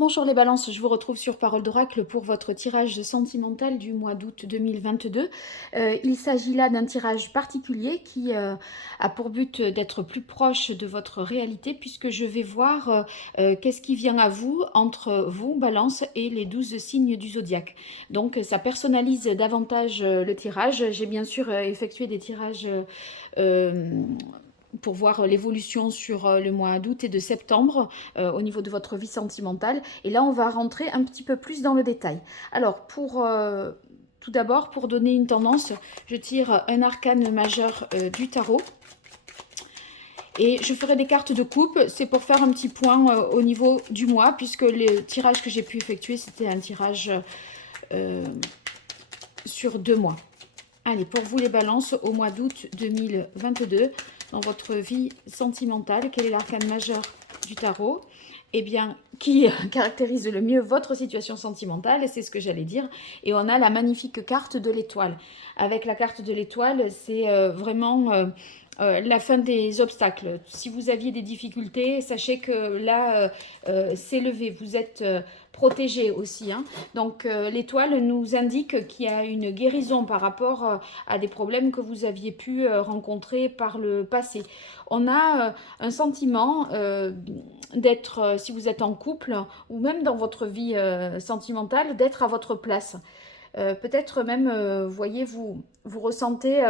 Bonjour les balances, je vous retrouve sur Parole d'Oracle pour votre tirage sentimental du mois d'août 2022. Il s'agit là d'un tirage particulier qui a pour but d'être plus proche de votre réalité puisque je vais voir qu'est-ce qui vient à vous entre vous, balance, et les 12 signes du zodiaque. Donc ça personnalise davantage le tirage. J'ai bien sûr effectué des tirages pour voir l'évolution sur le mois d'août et de septembre au niveau de votre vie sentimentale. Et là, on va rentrer un petit peu plus dans le détail. Alors, tout d'abord, pour donner une tendance, je tire un arcane majeur du tarot. Et je ferai des cartes de coupe, c'est pour faire un petit point au niveau du mois, puisque le tirage que j'ai pu effectuer, c'était un tirage sur 2 mois. Allez, pour vous les balances, au mois d'août 2022, dans votre vie sentimentale, quel est l'arcane majeur du tarot? Eh bien, qui caractérise le mieux votre situation sentimentale, c'est ce que j'allais dire. Et on a la magnifique carte de l'étoile. Avec la carte de l'étoile, c'est vraiment la fin des obstacles. Si vous aviez des difficultés, sachez que là, c'est levé. Vous êtes protégé aussi, hein. Donc, l'étoile nous indique qu'il y a une guérison par rapport à des problèmes que vous aviez pu rencontrer par le passé. On a un sentiment d'être, si vous êtes en couple ou même dans votre vie sentimentale, d'être à votre place. Peut-être même, voyez, vous ressentez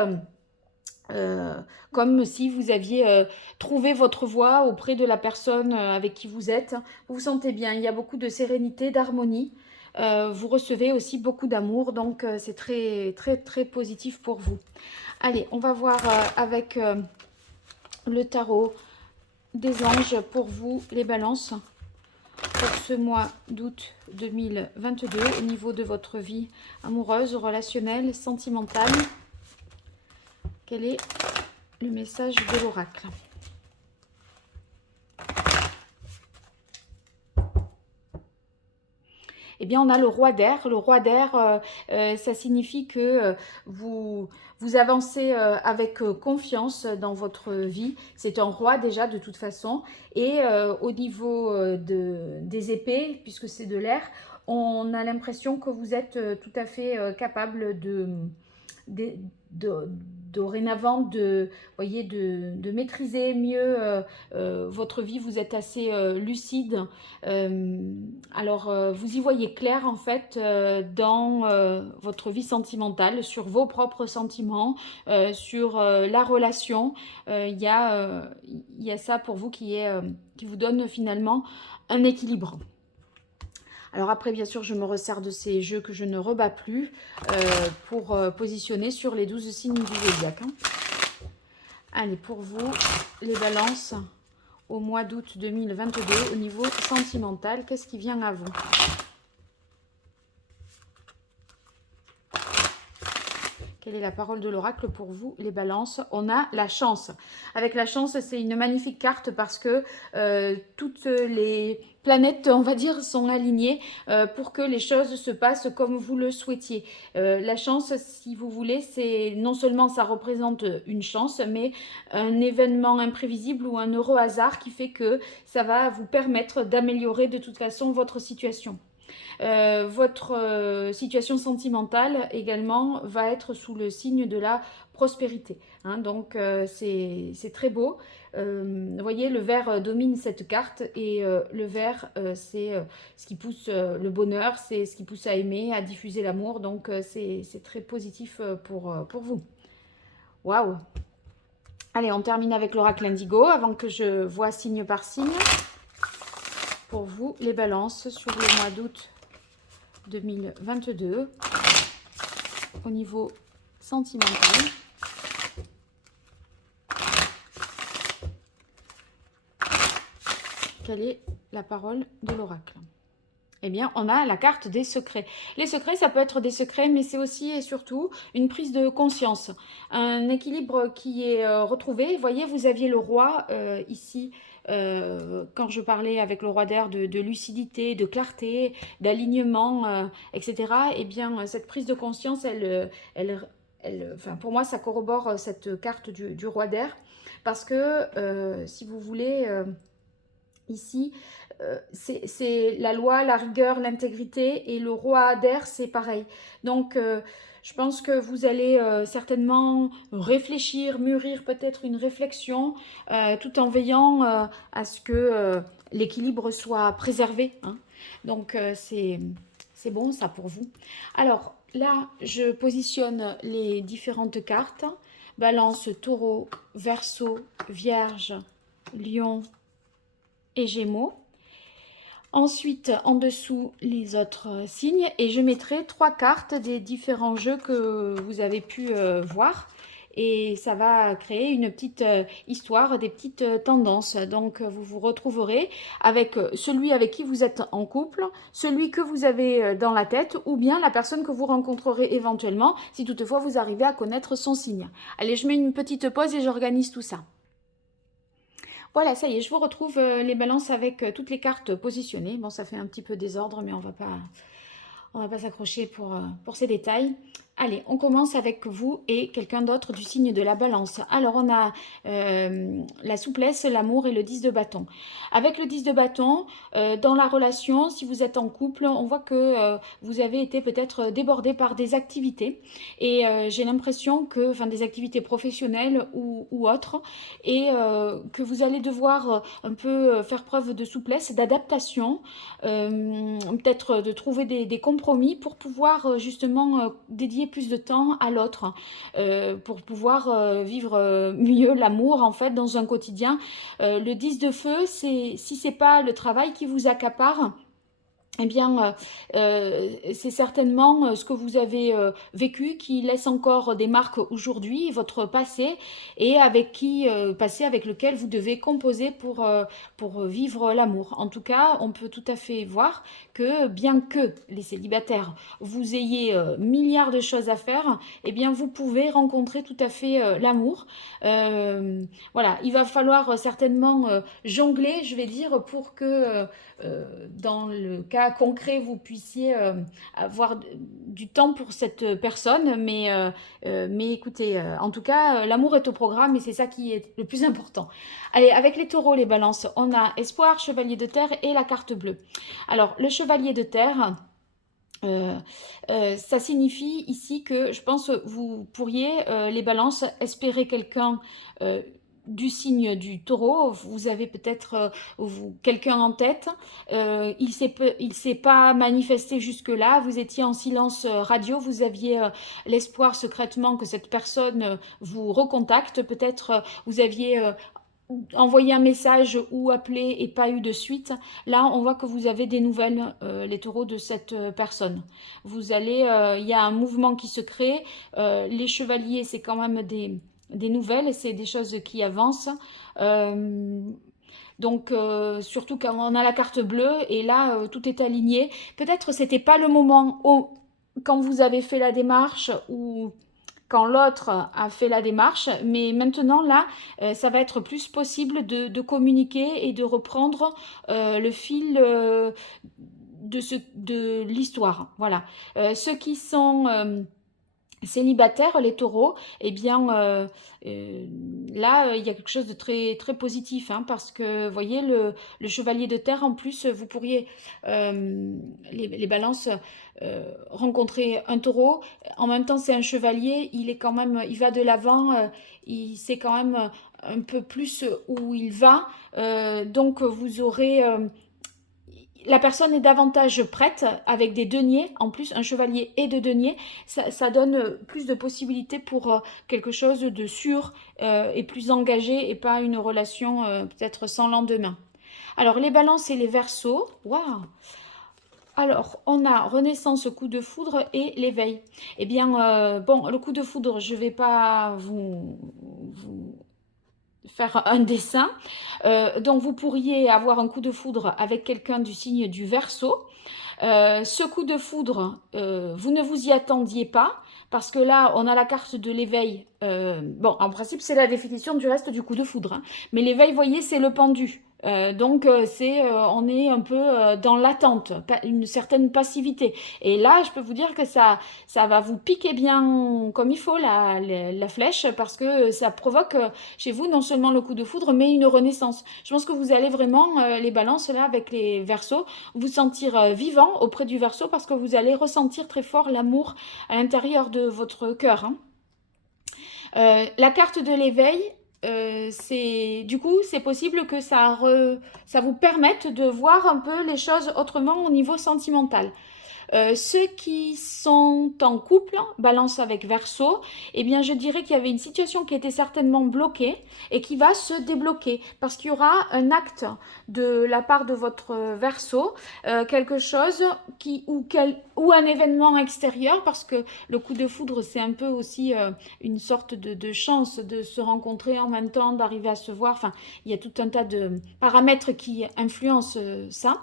comme si vous aviez trouvé votre voie auprès de la personne avec qui vous êtes. Vous vous sentez bien, il y a beaucoup de sérénité, d'harmonie. Vous recevez aussi beaucoup d'amour, donc c'est très, très, très positif pour vous. Allez, on va voir avec le tarot des anges pour vous, les balances, pour ce mois d'août 2022, au niveau de votre vie amoureuse, relationnelle, sentimentale. Quel est le message de l'oracle? Eh bien, on a le roi d'air. Le roi d'air, ça signifie que vous avancez avec confiance dans votre vie. C'est un roi déjà de toute façon. Et au niveau des épées, puisque c'est de l'air, on a l'impression que vous êtes tout à fait capable de, de- dorénavant voyez, de maîtriser mieux votre vie. Vous êtes assez lucide. Alors, vous y voyez clair en fait dans votre vie sentimentale, sur vos propres sentiments, sur la relation. Il y a ça pour vous qui vous donne finalement un équilibre. Alors après, bien sûr, je me resserre de ces jeux que je ne rebats plus pour positionner sur les 12 signes du zodiaque, hein. Allez, pour vous, les balances, au mois d'août 2022, au niveau sentimental, qu'est-ce qui vient à vous? Quelle est la parole de l'oracle pour vous, les balances? On a la chance. Avec la chance, c'est une magnifique carte parce que toutes les planètes, on va dire, sont alignées pour que les choses se passent comme vous le souhaitiez. La chance, si vous voulez, c'est non seulement ça représente une chance, mais un événement imprévisible ou un heureux hasard qui fait que ça va vous permettre d'améliorer de toute façon votre situation. Votre situation sentimentale également va être sous le signe de la prospérité, hein. Donc c'est très beau. Vous voyez, le vert domine cette carte et le vert, c'est ce qui pousse le bonheur, c'est ce qui pousse à aimer, à diffuser l'amour. Donc c'est très positif pour vous. Waouh! Allez, on termine avec l'oracle indigo avant que je vois signe par signe. Pour vous, les balances sur le mois d'août 2022 au niveau sentimental. Quelle est la parole de l'oracle? Eh bien, on a la carte des secrets. Les secrets, ça peut être des secrets, mais c'est aussi et surtout une prise de conscience. Un équilibre qui est retrouvé. Vous voyez, vous aviez le roi ici, quand je parlais avec le roi d'air de lucidité, de clarté, d'alignement, etc. Eh bien, cette prise de conscience, enfin, pour moi, ça corrobore cette carte du roi d'air. Parce que, si vous voulez... ici, c'est la loi, la rigueur, l'intégrité, et le roi d'air, c'est pareil. Donc, je pense que vous allez certainement réfléchir, mûrir peut-être une réflexion, tout en veillant à ce que l'équilibre soit préservé, hein. Donc, c'est bon ça pour vous. Alors, là, je positionne les différentes cartes. Balance, taureau, verseau, vierge, lion et gémeaux. Ensuite, en dessous, les autres signes. Et je mettrai 3 cartes des différents jeux que vous avez pu voir. Et ça va créer une petite histoire, des petites tendances. Donc, vous vous retrouverez avec celui avec qui vous êtes en couple, celui que vous avez dans la tête, ou bien la personne que vous rencontrerez éventuellement, si toutefois vous arrivez à connaître son signe. Allez, je mets une petite pause et j'organise tout ça. Voilà, ça y est, je vous retrouve les balances avec toutes les cartes positionnées. Bon, ça fait un petit peu désordre, mais on va pas s'accrocher pour ces détails. Allez, on commence avec vous et quelqu'un d'autre du signe de la balance. Alors, on a la souplesse, l'amour et le 10 de bâton. Avec le 10 de bâton, dans la relation, si vous êtes en couple, on voit que vous avez été peut-être débordé par des activités. Et j'ai l'impression que, enfin, des activités professionnelles ou autres, et que vous allez devoir un peu faire preuve de souplesse, d'adaptation, peut-être de trouver des compromis pour pouvoir justement dédier plus de temps à l'autre, pour pouvoir vivre mieux l'amour en fait dans un quotidien. Le 10 de feu, si c'est pas le travail qui vous accapare, eh bien, c'est certainement ce que vous avez vécu qui laisse encore des marques aujourd'hui, votre passé, et passé avec lequel vous devez composer pour vivre l'amour. En tout cas, on peut tout à fait voir que bien que les célibataires, vous ayez milliards de choses à faire, eh bien, vous pouvez rencontrer tout à fait l'amour. Voilà, il va falloir certainement jongler, je vais dire, pour que dans le cas concret, vous puissiez avoir du temps pour cette personne. Mais écoutez, en tout cas, l'amour est au programme et c'est ça qui est le plus important. Allez, avec les taureaux, les balances, on a espoir, chevalier de terre et la carte bleue. Alors, le chevalier de terre... ça signifie ici que je pense vous pourriez, les balances, espérer quelqu'un du signe du taureau. Vous avez peut-être quelqu'un en tête. Il s'est pas manifesté jusque-là. Vous étiez en silence radio. Vous aviez l'espoir secrètement que cette personne vous recontacte. Peut-être vous aviez envoyer un message ou appeler et pas eu de suite. Là, on voit que vous avez des nouvelles, les taureaux, de cette personne. Vous allez, il y a un mouvement qui se crée. Les chevaliers, c'est quand même des nouvelles, c'est des choses qui avancent. Donc, surtout quand on a la carte bleue, et là, tout est aligné. Peut-être c'était pas le moment quand vous avez fait la démarche, ou quand l'autre a fait la démarche, mais maintenant là, ça va être plus possible de communiquer et de reprendre le fil de l'histoire. Voilà. Ceux qui sont célibataires, les taureaux, eh bien là, il y a quelque chose de très, très positif, hein, parce que, vous voyez, le chevalier de terre, en plus, vous pourriez, les balances, rencontrer un taureau. En même temps, c'est un chevalier, il est quand même, il va de l'avant, il sait quand même un peu plus où il va. Donc, vous aurez... la personne est davantage prête, avec des deniers, en plus un chevalier et de deniers, ça donne plus de possibilités pour quelque chose de sûr et plus engagé, et pas une relation peut-être sans lendemain. Alors, les balances et les verseaux, waouh! Alors, on a renaissance, coup de foudre et l'éveil. Eh bien, bon, le coup de foudre, je ne vais pas vous faire un dessin. Donc, vous pourriez avoir un coup de foudre avec quelqu'un du signe du Verseau. Ce coup de foudre, vous ne vous y attendiez pas, parce que là, on a la carte de l'éveil. Bon, en principe, c'est la définition du reste du coup de foudre, hein. Mais l'éveil, vous voyez, c'est le pendu. On est un peu dans l'attente, une certaine passivité. Et là, je peux vous dire que ça va vous piquer bien comme il faut la flèche, parce que ça provoque chez vous non seulement le coup de foudre, mais une renaissance. Je pense que vous allez vraiment, les balances là avec les Verseaux, vous sentir vivant auprès du Verseau, parce que vous allez ressentir très fort l'amour à l'intérieur de votre cœur, hein. La carte de l'éveil, c'est possible que ça vous permette de voir un peu les choses autrement au niveau sentimental. Ceux qui sont en couple, Balance avec Verseau, eh bien je dirais qu'il y avait une situation qui était certainement bloquée et qui va se débloquer parce qu'il y aura un acte de la part de votre Verseau, quelque chose ou un événement extérieur, parce que le coup de foudre c'est un peu aussi une sorte de chance de se rencontrer en même temps, d'arriver à se voir. Enfin, il y a tout un tas de paramètres qui influencent ça.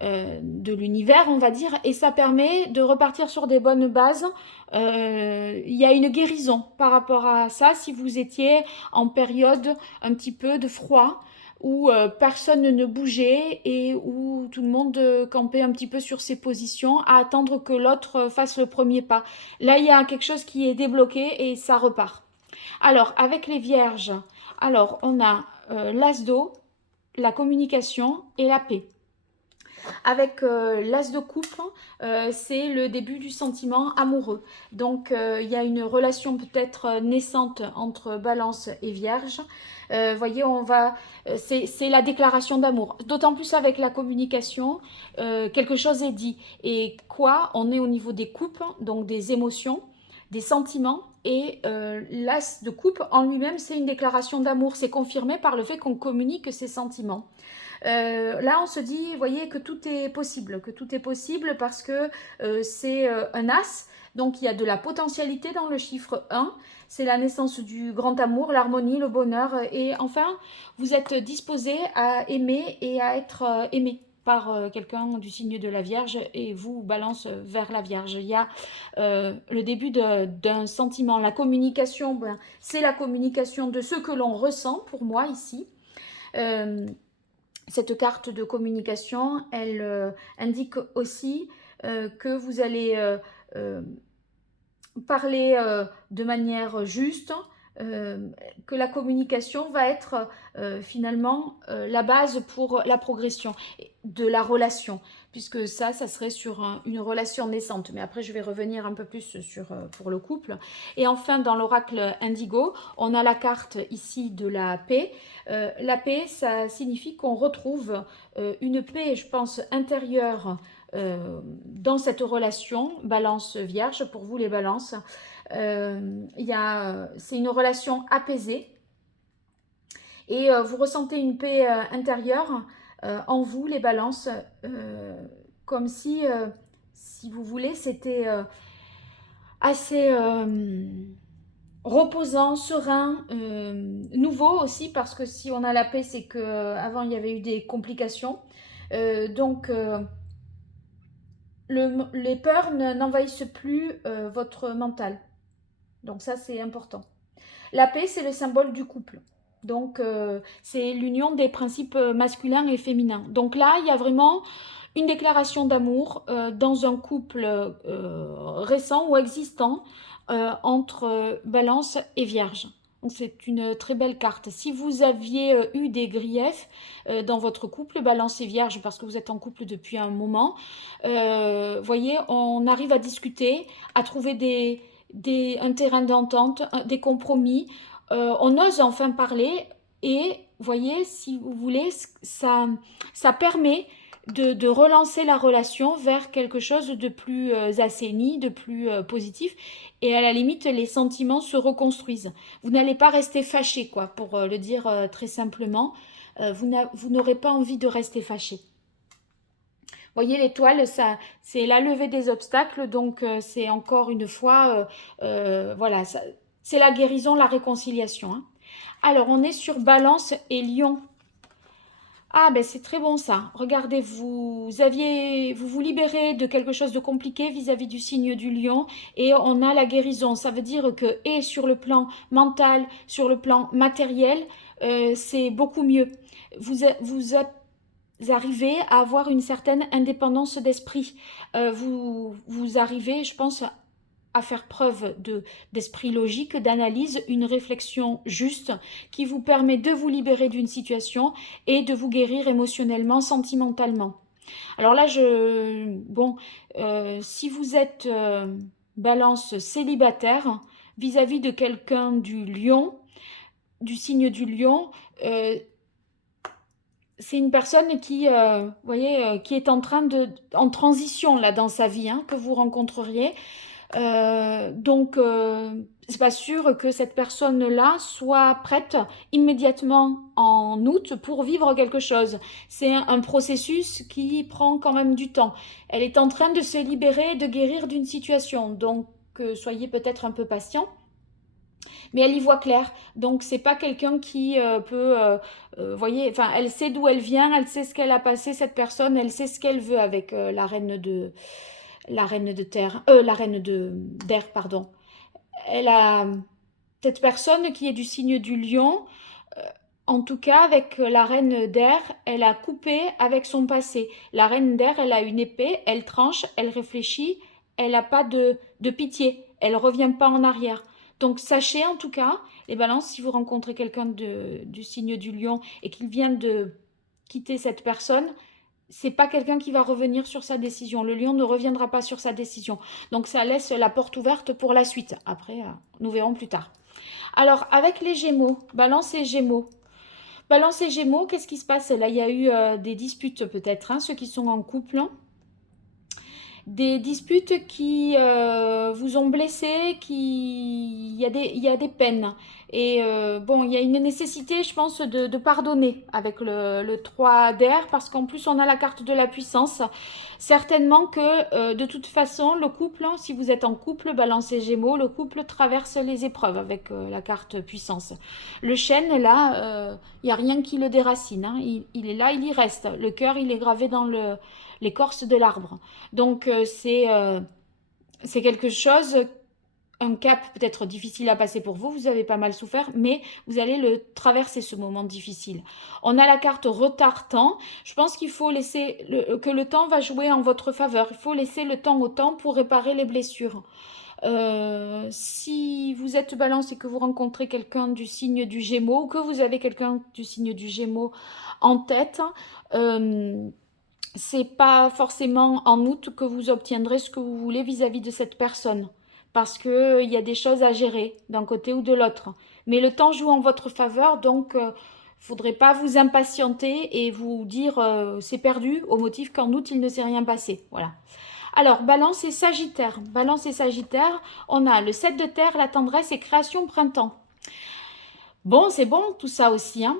De l'univers, on va dire, et ça permet de repartir sur des bonnes bases. Il y a une guérison par rapport à ça, si vous étiez en période un petit peu de froid, où personne ne bougeait et où tout le monde campait un petit peu sur ses positions à attendre que l'autre fasse le premier pas. Là, il y a quelque chose qui est débloqué et ça repart. Alors, avec les vierges, alors on a l'as d'eau, la communication et la paix. Avec l'as de coupe, c'est le début du sentiment amoureux. Donc il y a une relation peut-être naissante entre Balance et Vierge. Voyez, c'est la déclaration d'amour. D'autant plus avec la communication, quelque chose est dit. Et quoi? On est au niveau des coupes, donc des émotions, des sentiments. Et l'as de coupe en lui-même, c'est une déclaration d'amour. C'est confirmé par le fait qu'on communique ses sentiments. Là, on se dit, vous voyez, que tout est possible parce que c'est un as, donc il y a de la potentialité dans le chiffre 1, c'est la naissance du grand amour, l'harmonie, le bonheur, et enfin, vous êtes disposé à aimer et à être aimé par quelqu'un du signe de la Vierge, et vous balance vers la Vierge. Il y a le début d'un sentiment. La communication, ben, c'est la communication de ce que l'on ressent, pour moi, ici. Cette carte de communication, elle indique aussi que vous allez parler de manière juste, que la communication va être finalement la base pour la progression de la relation, puisque ça serait sur une relation naissante. Mais après, je vais revenir un peu plus pour le couple. Et enfin, dans l'oracle Indigo, on a la carte ici de la paix. La paix, ça signifie qu'on retrouve une paix, je pense, intérieure dans cette relation Balance-Vierge, pour vous les balances. C'est une relation apaisée et vous ressentez une paix intérieure en vous les balances, comme si vous voulez, c'était assez reposant, serein, nouveau aussi, parce que si on a la paix, c'est qu'avant il y avait eu des complications. Les peurs n'envahissent plus votre mental. Donc ça, c'est important. La paix, c'est le symbole du couple. Donc, c'est l'union des principes masculins et féminins. Donc là, il y a vraiment une déclaration d'amour dans un couple récent ou existant entre Balance et Vierge. C'est une très belle carte. Si vous aviez eu des griefs dans votre couple, Balance et Vierge, parce que vous êtes en couple depuis un moment, voyez, on arrive à discuter, à trouver un terrain d'entente, des compromis. On ose enfin parler et, voyez, si vous voulez, ça permet de relancer la relation vers quelque chose de plus assaini, de plus positif, et à la limite les sentiments se reconstruisent. Vous n'allez pas rester fâché, quoi, pour le dire très simplement. Vous n'aurez pas envie de rester fâché. Voyez, l'étoile, ça, c'est la levée des obstacles, donc c'est encore une fois, voilà, c'est la guérison, la réconciliation, hein. Alors, on est sur Balance et Lion. Ah, ben c'est très bon ça. Regardez, vous vous libérez de quelque chose de compliqué vis-à-vis du signe du lion et on a la guérison. Ça veut dire que, et sur le plan mental, sur le plan matériel, c'est beaucoup mieux. Vous arrivez à avoir une certaine indépendance d'esprit. Vous arrivez, je pense, à faire preuve d'esprit logique, d'analyse, une réflexion juste qui vous permet de vous libérer d'une situation et de vous guérir émotionnellement, sentimentalement. Alors là, bon, si vous êtes balance célibataire vis-à-vis de quelqu'un du lion, du signe du lion, c'est une personne qui, voyez, qui est en transition là dans sa vie, hein, que vous rencontreriez. Donc, c'est pas sûr que cette personne-là soit prête immédiatement en août pour vivre quelque chose. C'est un processus qui prend quand même du temps. Elle est en train de se libérer, de guérir d'une situation. Donc, soyez peut-être un peu patient. Mais elle y voit clair. Donc, c'est pas quelqu'un qui peut, voyez, enfin, elle sait d'où elle vient, elle sait ce qu'elle a passé, cette personne, elle sait ce qu'elle veut avec la reine de terre, la reine d'air, pardon. Elle a cette personne qui est du signe du lion, euh, en tout cas avec la reine d'air, elle a coupé avec son passé. La reine d'air, elle a une épée, elle tranche, elle réfléchit, elle n'a pas de pitié, elle revient pas en arrière. Donc sachez en tout cas, les balances, si vous rencontrez quelqu'un du signe du lion et qu'il vient de quitter cette personne, c'est pas quelqu'un qui va revenir sur sa décision. Le lion ne reviendra pas sur sa décision. Donc ça laisse la porte ouverte pour la suite. Après, nous verrons plus tard. Alors, avec les Gémeaux, Balance et Gémeaux. Balance et Gémeaux, qu'est-ce qui se passe? Là, il y a eu des disputes peut-être, hein, ceux qui sont en couple. Des disputes qui vous ont blessé, il y a des peines. Et bon, il y a une nécessité, je pense, de pardonner avec le 3 d'air, parce qu'en plus, on a la carte de la puissance. Certainement que de toute façon, le couple, hein, si vous êtes en couple, Balance et Gémeaux, le couple traverse les épreuves avec la carte puissance. Le chêne, là, il n'y a rien qui le déracine, hein. Il est là, il y reste. Le cœur, il est gravé dans l'écorce de l'arbre. Donc c'est quelque chose, un cap peut-être difficile à passer pour vous, vous avez pas mal souffert, mais vous allez le traverser ce moment difficile. On a la carte retard-temps, je pense qu'il faut laisser, que le temps va jouer en votre faveur, il faut laisser le temps au temps pour réparer les blessures. Si vous êtes balance et que vous rencontrez quelqu'un du signe du Gémeaux, ou que vous avez quelqu'un du signe du Gémeaux en tête, c'est pas forcément en août que vous obtiendrez ce que vous voulez vis-à-vis de cette personne. Parce qu'il y a des choses à gérer d'un côté ou de l'autre. Mais le temps joue en votre faveur, donc faudrait pas vous impatienter et vous dire c'est perdu au motif qu'en août il ne s'est rien passé. Voilà. Alors, Balance et Sagittaire. Balance et Sagittaire, on a le 7 de terre, la tendresse et création printemps. Bon, c'est bon tout ça aussi, hein.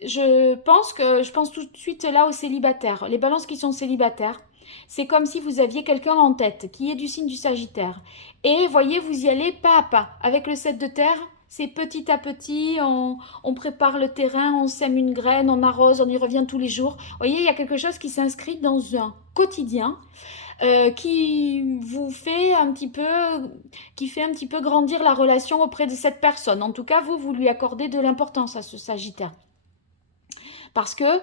Je pense tout de suite là aux célibataires. Les balances qui sont célibataires, c'est comme si vous aviez quelqu'un en tête qui est du signe du Sagittaire. Et voyez, vous y allez pas à pas. Avec le 7 de terre, c'est petit à petit, on prépare le terrain, on sème une graine, on arrose, on y revient tous les jours. Voyez, il y a quelque chose qui s'inscrit dans un quotidien qui vous fait un petit peu, qui fait un petit peu grandir la relation auprès de cette personne. En tout cas, vous lui accordez de l'importance à ce Sagittaire. Parce que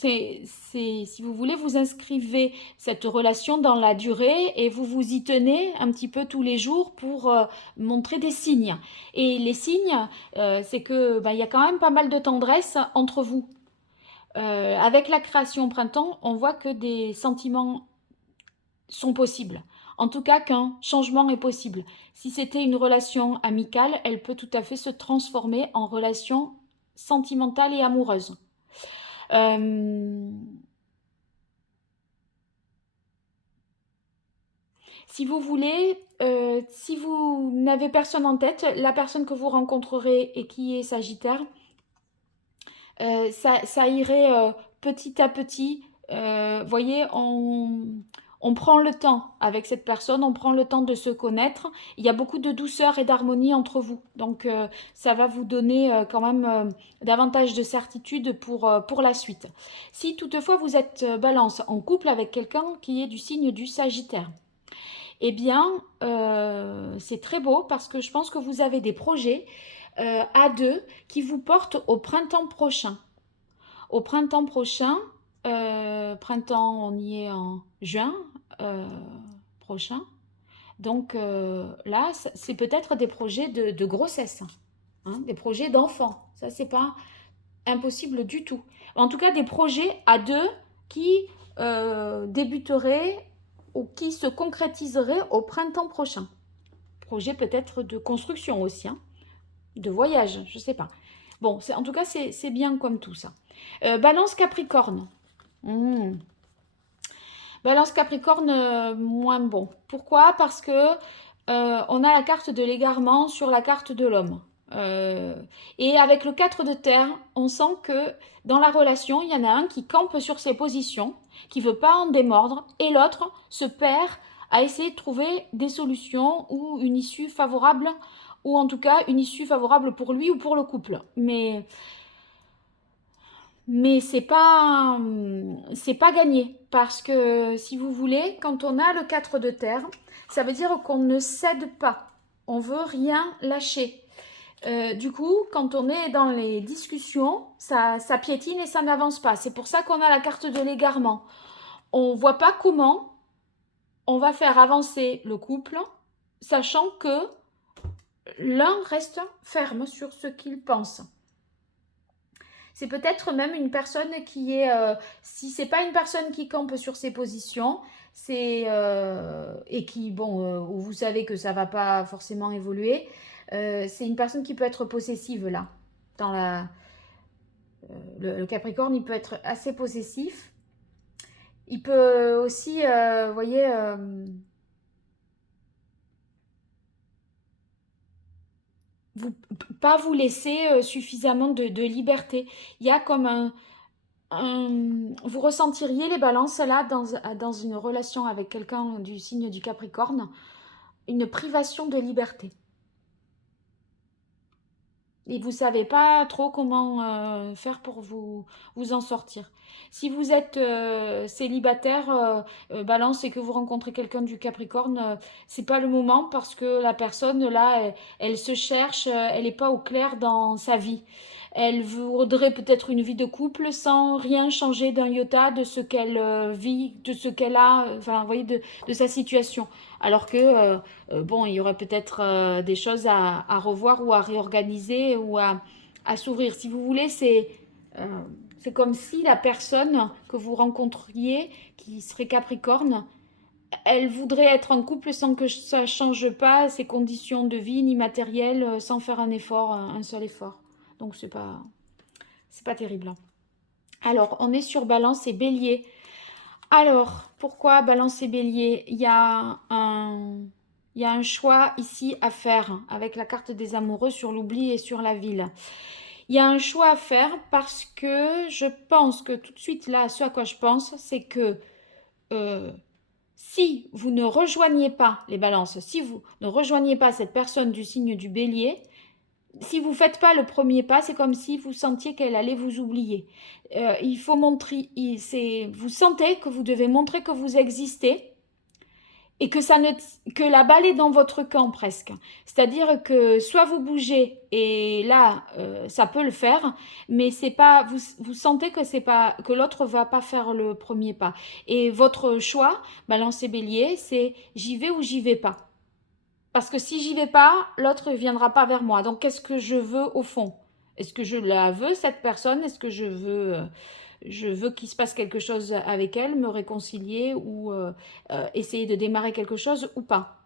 si vous voulez, vous inscrivez cette relation dans la durée et vous vous y tenez un petit peu tous les jours pour montrer des signes. Et les signes, c'est que il y a quand même pas mal de tendresse entre vous. Avec la création au printemps, on voit que des sentiments sont possibles. En tout cas, qu'un changement est possible. Si c'était une relation amicale, elle peut tout à fait se transformer en relation sentimentale et amoureuse. Si vous voulez, si vous n'avez personne en tête, la personne que vous rencontrerez et qui est Sagittaire, ça irait petit à petit. Voyez, on prend le temps avec cette personne, on prend le temps de se connaître. Il y a beaucoup de douceur et d'harmonie entre vous. Donc, ça va vous donner quand même davantage de certitude pour la suite. Si toutefois vous êtes balance en couple avec quelqu'un qui est du signe du Sagittaire, eh bien, c'est très beau parce que je pense que vous avez des projets. à deux qui vous porte au printemps prochain. Au printemps prochain, printemps, on y est en juin prochain. Donc là, c'est peut-être des projets de grossesse, hein, des projets d'enfants. Ça, c'est pas impossible du tout. En tout cas, des projets à deux qui débuteraient ou qui se concrétiseraient au printemps prochain. Projet peut-être de construction aussi, hein, de voyage, je sais pas. Bon, en tout cas, c'est bien comme tout ça. Balance Capricorne. Balance Capricorne, moins bon. Pourquoi? Parce que on a la carte de l'égarement sur la carte de l'homme. Et avec le 4 de terre, on sent que dans la relation, il y en a un qui campe sur ses positions, qui veut pas en démordre, et l'autre se perd à essayer de trouver des solutions ou une issue favorable, ou en tout cas une issue favorable pour lui ou pour le couple. Mais c'est pas gagné parce que si vous voulez, quand on a le 4 de terre, ça veut dire qu'on ne cède pas, on veut rien lâcher. Du coup, quand on est dans les discussions, ça piétine et ça n'avance pas. C'est pour ça qu'on a la carte de l'égarement. On voit pas comment on va faire avancer le couple, sachant que l'un reste ferme sur ce qu'il pense. C'est peut-être même une personne qui est, si c'est pas une personne qui campe sur ses positions, c'est et qui, bon, où vous savez que ça va pas forcément évoluer, c'est une personne qui peut être possessive là. Dans le Capricorne, il peut être assez possessif. Il peut aussi, vous voyez, pas vous laisser suffisamment de liberté. Il y a comme vous ressentiriez les balances là dans une relation avec quelqu'un du signe du Capricorne, une privation de liberté. Et vous ne savez pas trop comment faire pour vous en sortir. Si vous êtes célibataire, balance, et que vous rencontrez quelqu'un du Capricorne, c'est pas le moment parce que la personne là, elle se cherche, elle n'est pas au clair dans sa vie. Elle voudrait peut-être une vie de couple sans rien changer d'un iota de ce qu'elle vit, de ce qu'elle a, enfin, vous voyez, de sa situation. Alors que bon, il y aurait peut-être des choses à revoir ou à réorganiser ou à s'ouvrir. Si vous voulez, euh, c'est comme si la personne que vous rencontriez, qui serait Capricorne, elle voudrait être en couple sans que ça change pas ses conditions de vie ni matérielles, sans faire un effort, un seul effort. Donc c'est pas terrible. Alors, on est sur Balance et Bélier. Alors, pourquoi Balance et Bélier? Il y a un choix ici à faire avec la carte des amoureux sur l'oubli et sur la ville. Il y a un choix à faire parce que je pense que tout de suite là, ce à quoi je pense, c'est que si vous ne rejoignez pas les balances, si vous ne rejoignez pas cette personne du signe du Bélier, si vous ne faites pas le premier pas, c'est comme si vous sentiez qu'elle allait vous oublier. Il faut montrer, vous sentez que vous devez montrer que vous existez et que la balle est dans votre camp presque. C'est-à-dire que soit vous bougez et là, ça peut le faire, mais c'est pas, vous sentez que c'est pas, que l'autre va pas faire le premier pas. Et votre choix, Balance et Bélier, c'est j'y vais ou j'y vais pas. Parce que si j'y vais pas, l'autre ne viendra pas vers moi. Donc, qu'est-ce que je veux au fond? Est-ce que je la veux, cette personne? Est-ce que je veux qu'il se passe quelque chose avec elle, me réconcilier ou essayer de démarrer quelque chose ou pas?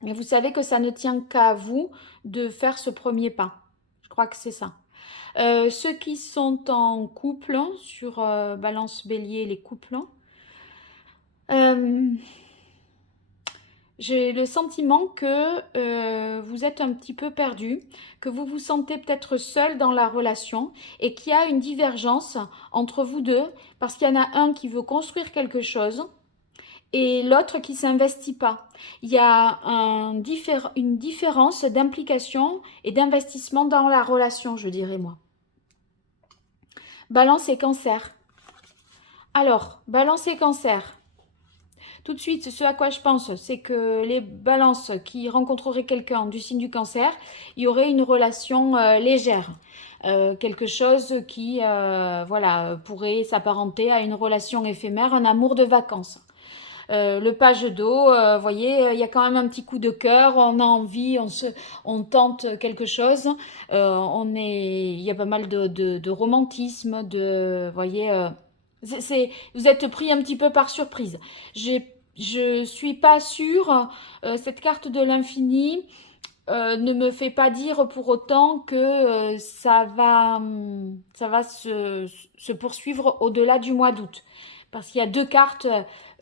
Mais vous savez que ça ne tient qu'à vous de faire ce premier pas. Je crois que c'est ça. Ceux qui sont en couple, sur Balance Bélier, les couples, j'ai le sentiment que vous êtes un petit peu perdu, que vous vous sentez peut-être seul dans la relation et qu'il y a une divergence entre vous deux parce qu'il y en a un qui veut construire quelque chose et l'autre qui ne s'investit pas. Il y a une différence d'implication et d'investissement dans la relation, je dirais moi. Balance et Cancer. Alors, Balance et Cancer. Tout de suite, ce à quoi je pense, c'est que les balances qui rencontreraient quelqu'un du signe du cancer, il y aurait une relation légère. Quelque chose qui voilà, pourrait s'apparenter à une relation éphémère, un amour de vacances. Le page d'eau, vous voyez, il y a quand même un petit coup de cœur, on a envie, on tente quelque chose, il y a pas mal de romantisme, vous voyez, vous êtes pris un petit peu par surprise. Je suis pas sûre, cette carte de l'infini ne me fait pas dire pour autant que ça va se poursuivre au-delà du mois d'août. Parce qu'il y a deux cartes.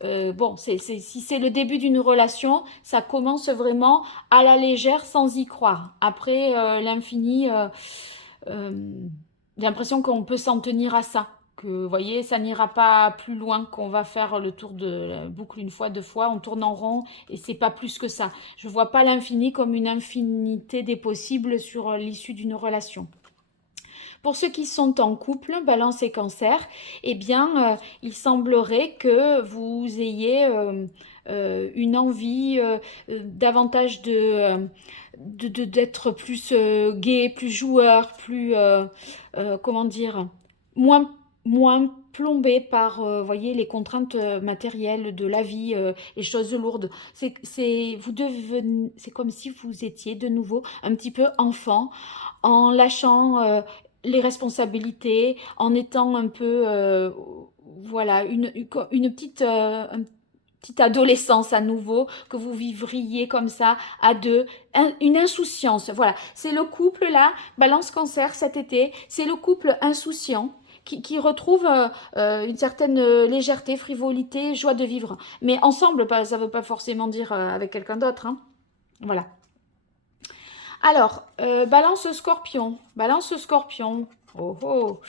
Bon, si c'est le début d'une relation, ça commence vraiment à la légère sans y croire. Après, l'infini, euh, j'ai l'impression qu'on peut s'en tenir à ça. Que, vous voyez, ça n'ira pas plus loin, qu'on va faire le tour de la boucle une fois, deux fois, on tourne en rond et c'est pas plus que ça. Je ne vois pas l'infini comme une infinité des possibles sur l'issue d'une relation. Pour ceux qui sont en couple, Balance et Cancer, eh bien, il semblerait que vous ayez une envie davantage d'être plus gai, plus joueur, plus, comment dire, moins plombé par voyez, les contraintes matérielles de la vie, les choses lourdes. C'est comme si vous étiez de nouveau un petit peu enfant en lâchant les responsabilités, en étant un peu, voilà, une petite adolescence à nouveau, que vous vivriez comme ça à deux, une insouciance. Voilà, c'est le couple là, Balance Cancer cet été, c'est le couple insouciant. Qui retrouve une certaine légèreté, frivolité, joie de vivre. Mais ensemble, ça ne veut pas forcément dire avec quelqu'un d'autre. Hein. Voilà. Alors, Balance Scorpion. Balance Scorpion. Oh oh.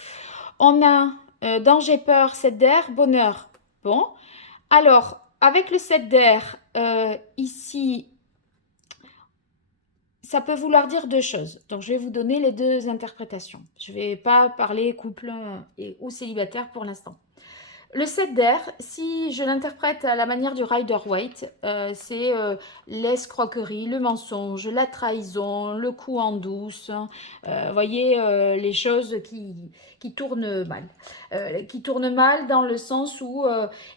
On a danger, peur, 7 d'air, bonheur. Bon. Alors, avec le 7 d'air, ici, ça peut vouloir dire deux choses. Donc, je vais vous donner les deux interprétations. Je ne vais pas parler couple ou célibataire pour l'instant. Le 7 d'air, si je l'interprète à la manière du Rider-Waite, c'est l'escroquerie, le mensonge, la trahison, le coup en douce. Voyez, les choses qui tournent mal. Qui tournent mal dans le sens où,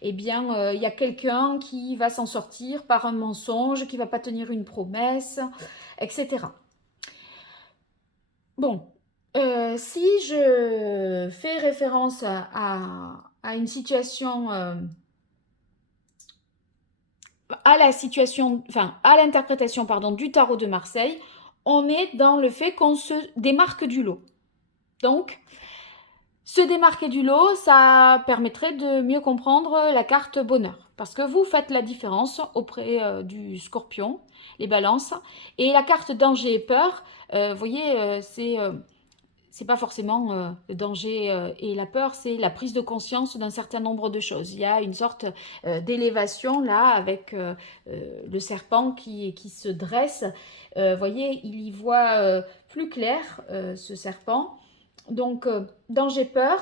eh bien, il y a quelqu'un qui va s'en sortir par un mensonge, qui ne va pas tenir une promesse, etc. Bon, si je fais référence à une situation, à la situation, enfin à l'interprétation pardon du tarot de Marseille, on est dans le fait qu'on se démarque du lot. Donc, se démarquer du lot, ça permettrait de mieux comprendre la carte bonheur, parce que vous faites la différence auprès du Scorpion, les balances, et la carte danger et peur. Vous voyez, c'est pas forcément le danger et la peur, c'est la prise de conscience d'un certain nombre de choses. Il y a une sorte d'élévation là avec le serpent qui se dresse. Voyez, il y voit plus clair, ce serpent. Donc, danger, peur,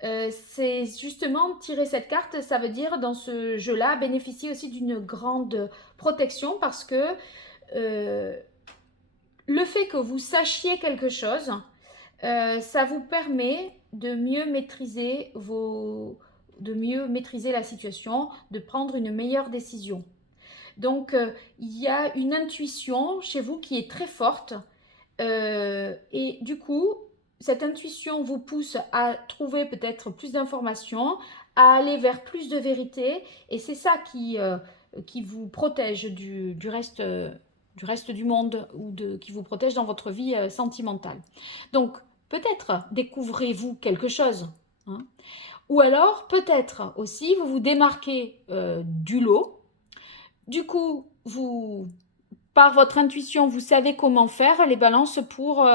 c'est justement tirer cette carte, ça veut dire dans ce jeu-là bénéficier aussi d'une grande protection parce que le fait que vous sachiez quelque chose, ça vous permet de mieux maîtriser la situation, de prendre une meilleure décision. Donc, il y a une intuition chez vous qui est très forte et du coup, cette intuition vous pousse à trouver peut-être plus d'informations, à aller vers plus de vérité et c'est ça qui vous protège du reste du monde ou qui vous protège dans votre vie sentimentale. Donc, peut-être découvrez-vous quelque chose. Hein, ou alors, peut-être aussi, vous vous démarquez du lot. Du coup, par votre intuition, vous savez comment faire les balances pour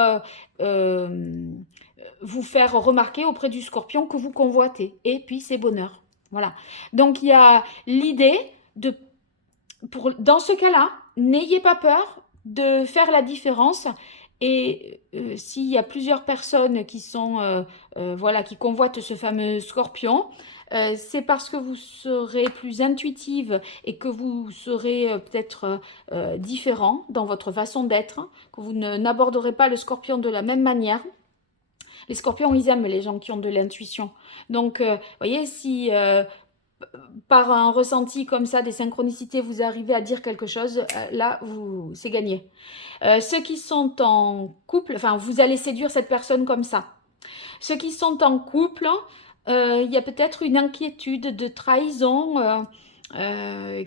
vous faire remarquer auprès du Scorpion que vous convoitez. Et puis, c'est bonheur. Voilà. Donc, il y a l'idée dans ce cas-là, n'ayez pas peur de faire la différence Et s'il y a plusieurs personnes qui sont, voilà, qui convoitent ce fameux scorpion, c'est parce que vous serez plus intuitive et que vous serez peut-être différent dans votre façon d'être, que vous n'aborderez pas le scorpion de la même manière. Les scorpions, ils aiment les gens qui ont de l'intuition. Donc, vous voyez, si par un ressenti comme ça, des synchronicités, vous arrivez à dire quelque chose, là, c'est gagné. Ceux qui sont en couple, enfin, vous allez séduire cette personne comme ça. Ceux qui sont en couple, il y a peut-être une inquiétude de trahison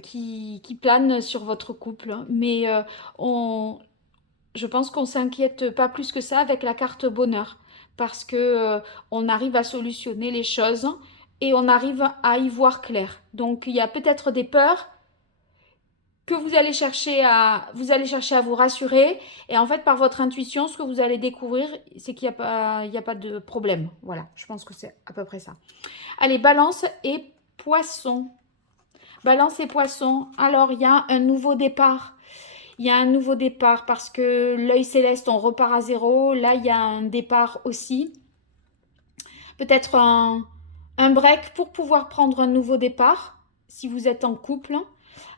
qui plane sur votre couple. Mais je pense qu'on ne s'inquiète pas plus que ça avec la carte bonheur. Parce que on arrive à solutionner les choses et on arrive à y voir clair. Donc, il y a peut-être des peurs que vous allez chercher à vous rassurer, et en fait par votre intuition, ce que vous allez découvrir, c'est qu'il n'y a pas de problème. Voilà, je pense que c'est à peu près ça. Allez, Balance et Poisson. Balance et Poisson. Alors, il y a un nouveau départ. Il y a un nouveau départ parce que l'œil céleste, on repart à zéro. Là, il y a un départ aussi. Peut-être un break pour pouvoir prendre un nouveau départ si vous êtes en couple.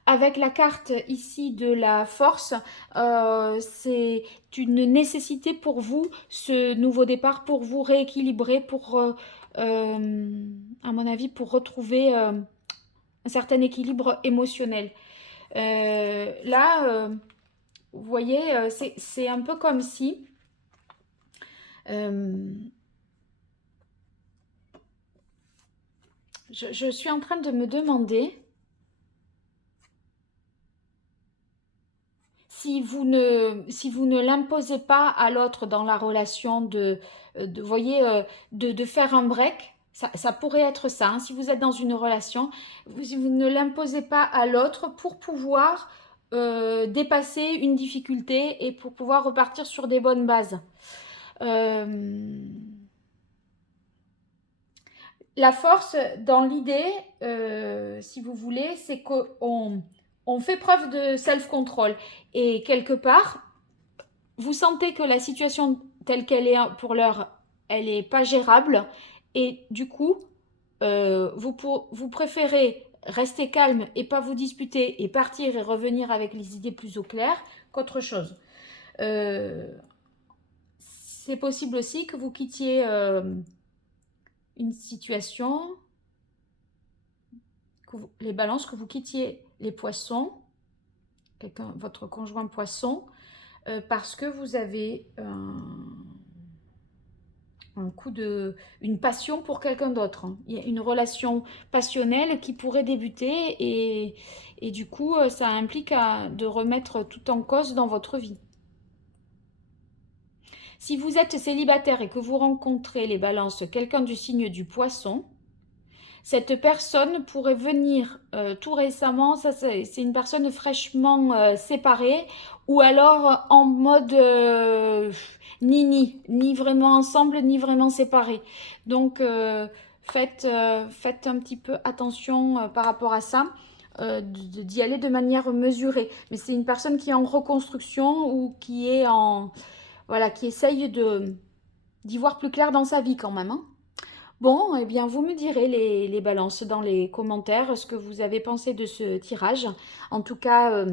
Avec la carte ici de la force, c'est une nécessité pour vous, ce nouveau départ, pour vous rééquilibrer, pour, à mon avis, pour retrouver un certain équilibre émotionnel. Là, vous voyez, c'est un peu comme si... je suis en train de me demander... Si vous ne l'imposez pas à l'autre dans la relation voyez, de faire un break, ça pourrait être ça. Hein, si vous êtes dans une relation, si vous ne l'imposez pas à l'autre pour pouvoir dépasser une difficulté et pour pouvoir repartir sur des bonnes bases. La force, dans l'idée, si vous voulez, c'est qu'on fait preuve de self-control. Et quelque part, vous sentez que la situation telle qu'elle est pour l'heure, elle n'est pas gérable. Et du coup, vous préférez rester calme et pas vous disputer et partir et revenir avec les idées plus au clair qu'autre chose. C'est possible aussi que vous quittiez une situation, les balances, que vous quittiez les poissons, votre conjoint poisson, parce que vous avez une passion pour quelqu'un d'autre. Hein. Il y a une relation passionnelle qui pourrait débuter et du coup, ça implique de remettre tout en cause dans votre vie. Si vous êtes célibataire et que vous rencontrez les balances, quelqu'un du signe du poisson, cette personne pourrait venir tout récemment, ça c'est une personne fraîchement séparée, ou alors en mode ni vraiment ensemble, ni vraiment séparés. Donc faites un petit peu attention par rapport à ça, d'y aller de manière mesurée. Mais c'est une personne qui est en reconstruction ou qui est voilà, qui essaye d'y voir plus clair dans sa vie quand même. Hein. Bon, eh bien, vous me direz les balances dans les commentaires, ce que vous avez pensé de ce tirage. En tout cas,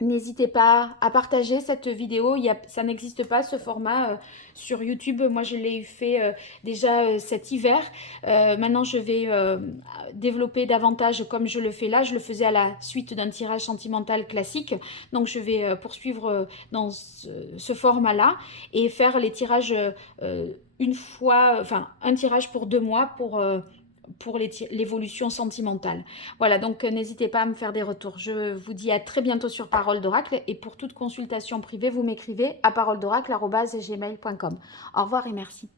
n'hésitez pas à partager cette vidéo. Ça n'existe pas, ce format sur YouTube. Moi, je l'ai fait déjà cet hiver. Maintenant, je vais développer davantage comme je le fais là. Je le faisais à la suite d'un tirage sentimental classique. Donc, je vais poursuivre dans ce format-là et faire les tirages une fois, enfin, un tirage pour 2 mois pour l'évolution sentimentale. Voilà, donc n'hésitez pas à me faire des retours. Je vous dis à très bientôt sur Parole d'Oracle et pour toute consultation privée, vous m'écrivez à paroledoracle@gmail.com. Au revoir et merci.